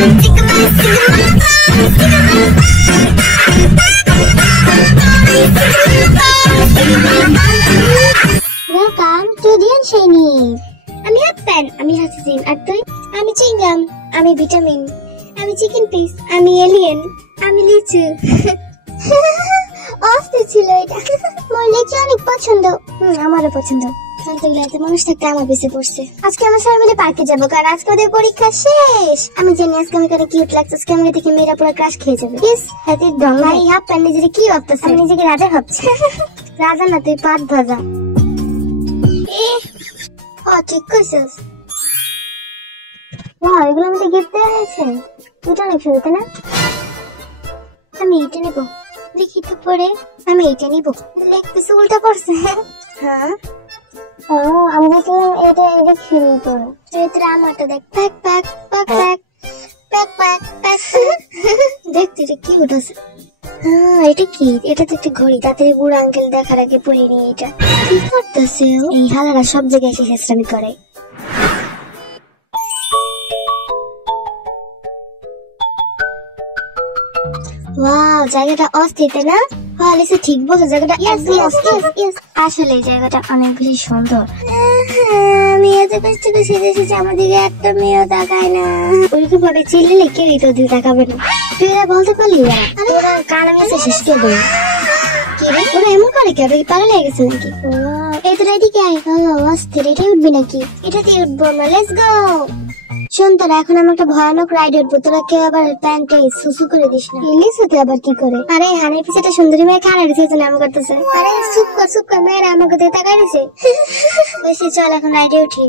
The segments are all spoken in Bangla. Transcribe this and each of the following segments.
Welcome to the Unshiny. আমি আপেল, আমি হাসিন, আর তুই? আমি চিংগাম, আমি ভিটামিন, আমি চিকেন পিস, আমি এলিয়েন, আমি লিচু। অস্থির ছিল এটা। আমার লিচু অনেক পছন্দ। আমারও পছন্দ। এত মানুষ থাকতে আমার বেশি পড়ছে। আজকে আমার সবাই মিলে পার্কে যাবো, কারণ আজকে ওদের পরীক্ষা শেষ। আমি জানি আজকে আমি কেন কিউট লাগছে। আজকে আমাকে দেখে মেয়েরা পুরো ক্রাশ খেয়ে যাবে। ইস, হাতির দম। ভাই হাফ প্যান্ট নিজেকে কি ভাবতেছে? আমি নিজেকে রাজা ভাবছি। রাজা না, তুই পাত ভাজা। ঠিক কইছিস। ওয়াও, এগুলো আমাকে গিফট দেওয়া হয়েছে। এটা অনেক সুন্দর, তাই না? আমি এটা নেব। দেখি তো পরে। আমি এটা নিব। লেগ পিস উল্টা পড়ছে। হ্যাঁ, ও আমি দেখলাম এটা খেলি তোর। চরিত্র আমারটা দেখ। Pack pack pack pack pack pack pack. দেখতে এটা কি উঠেছে। হ্যাঁ, এটা কি? এটা তো একটা ঘড়ি। তাড়াতাড়ি বুড়ো আঙ্কেল দেখার আগে পরে নিয়ে এটা। কি করতেছে? এই হালারা সব জায়গায় এসে শেষরামি করে। ওয়াও, জায়গাটা অস্থির, তাই না? হ্যাঁ, লিসা ঠিক বলছো, জায়গাটা একদম অস্থির। আসলে এই জায়গাটা অনেক বেশি সুন্দর। আমি এত কষ্ট করে সেজেছি, আমার দিকে একটা মেয়েও তাকায় না। ওইরকম ভাবে চিল্লিলে কেউই তো দিকে তাকাবে না। তুই এরা বলতে পারলি না? ওরা কান আমি শেষ করে দেবো। কি রে, ওরা এমন করে কেউ? পাগল হয়ে গেছে নাকি? এই তো রেডি কে? অস্থির। এটাই উঠবি নাকি? এটাতেই উঠবো আমরা। Let's go. শোন, তোরা এখন আমার একটা ভয়ানক রাইড উঠবো। তোরা কেউ আবার প্যান্টে সুসু করে দিস না। ইলিশ হতে আবার কি করে? আরে হানের পিছনে সুন্দরী মেয়ে কানা দিছে, নাম করতেছে। আরে চুপ কর, মেয়েরা আমাকে দিয়ে তাকাই দিছে। বেশি, চল এখন রাইডে উঠি।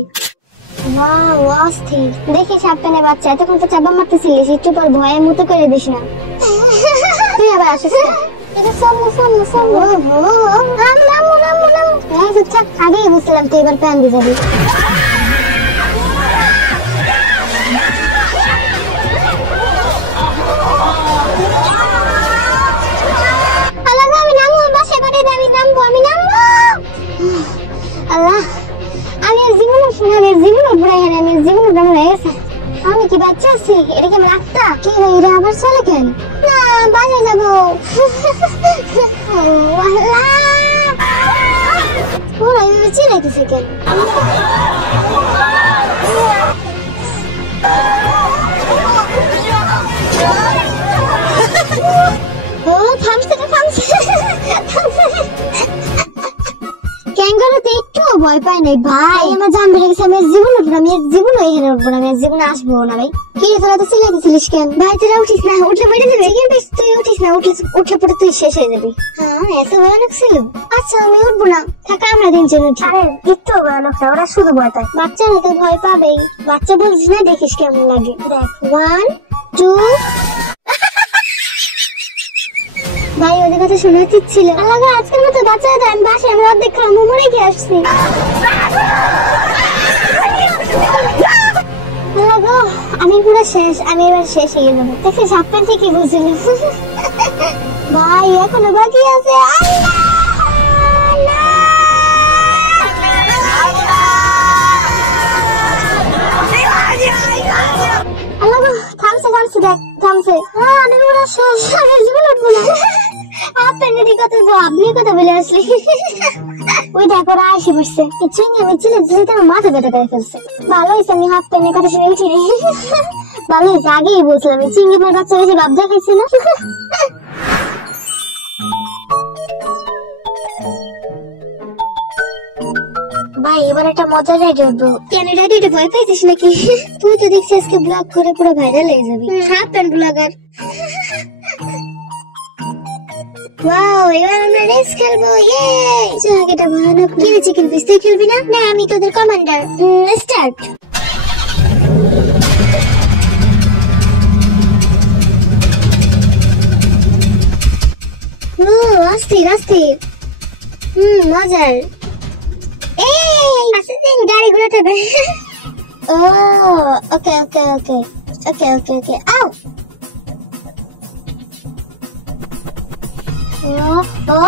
ওয়াও, অস্থির। দেখি সাবধানে বাচ্চা, এতক্ষণ তো চাপা মারতেছিলিস, একটু পর ভয়ে মতো করে দিস না। তুই আবার আসিস না। আগেই বুঝলাম তুই এবার প্যান দিয়ে যাবি। আমি কি বাচ্চা আছি? এটা কি আমার আত্মা? কি এরা আবার চলে কেন? না, বাজে যাবো। ওরা এভাবে চিনাইতেছে কেন? ও থামছে। ক্যাঙ্গারুতে একটু ভয় পাই নাই ভাই। আমার জান বেড়ে গেছে। আমি জীবন উঠবো না, আমি জীবন এখানে উঠবো না, আমি জীবনে আসবো না ভাই। কি তোরা তো চিল্লাইতেছিলিস কেন? ভাই তোরা উঠিস না, উঠলে বেড়ে যাবে। তুই উঠিস না, উঠলে পরে তুই শেষ হয়ে যাবি। হ্যাঁ, এত ভয়ানক ছিল। আচ্ছা, আমি উঠবো না, থাকা আমরা তিনজন উঠি। আরে একটু ভয়ানক না, ওরা শুধু ভয় পায়। বাচ্চারা তো ভয় পাবেই। বাচ্চা বলছিস না, দেখিস কেমন লাগে। দেখ, 1 2। ভাই ওদের কথা শোনা উচিত ছিল। আল্লাহ, আজকের মতো বাচ্চারা আমি বাসে আমি অর্ধেক খাওয়া মোমো রেখে আসছি। আল্লাহ, আমি পুরো শেষ। আমি এবার শেষ হয়ে যাবো। দেখে সাপের ঠিকই বুঝছিল। ভাই এখনো বাকি আছে। আল্লাহ, থামছে দেখ, থামছে। আমি পুরো শেষ। আমি জীবন উঠবো না। আপনি কথা বলে আসলি। ওই দেখো, ওরা আসে বসছে। আমি চিলে মাথা ব্যথা করে ফেলছে। ভালো হয়েছে আমি হাফ প্যান্টের কথা শুনে উঠিনি। ভালো হয়েছে, আগেই বলছিলাম চিংড়ি মাছ বাচ্চা বেশি ভাব দেখাইছে না। ভাই এবার একটা মজার রাইডে উঠবো। কেন রাইডে ভয় পাইছিস নাকি? তুই তো দেখছি আজকে ব্লগ করে পুরো ভাইরাল হয়ে যাবি। Half pant blogger. ওয়াও, এবার আমরা রেস খেলবো। ইয়ে, জায়গাটা ভয়ানক। কি রে চিকেন পিস, তুই খেলবি না? না, আমি তোদের কমান্ডার। স্টার্ট। ও অস্থির। মজার। এই আস্তে গাড়ি ঘোরাতে হবে। ও ওকে। আউ। ও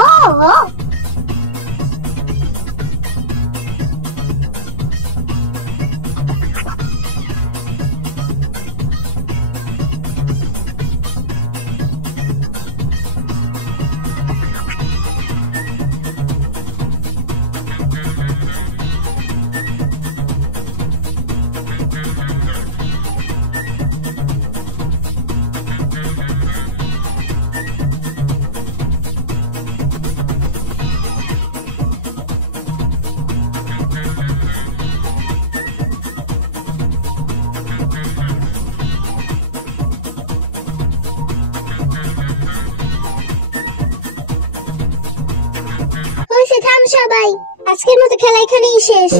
সবাই, আজকের মতো খেলা এখানেই শেষ।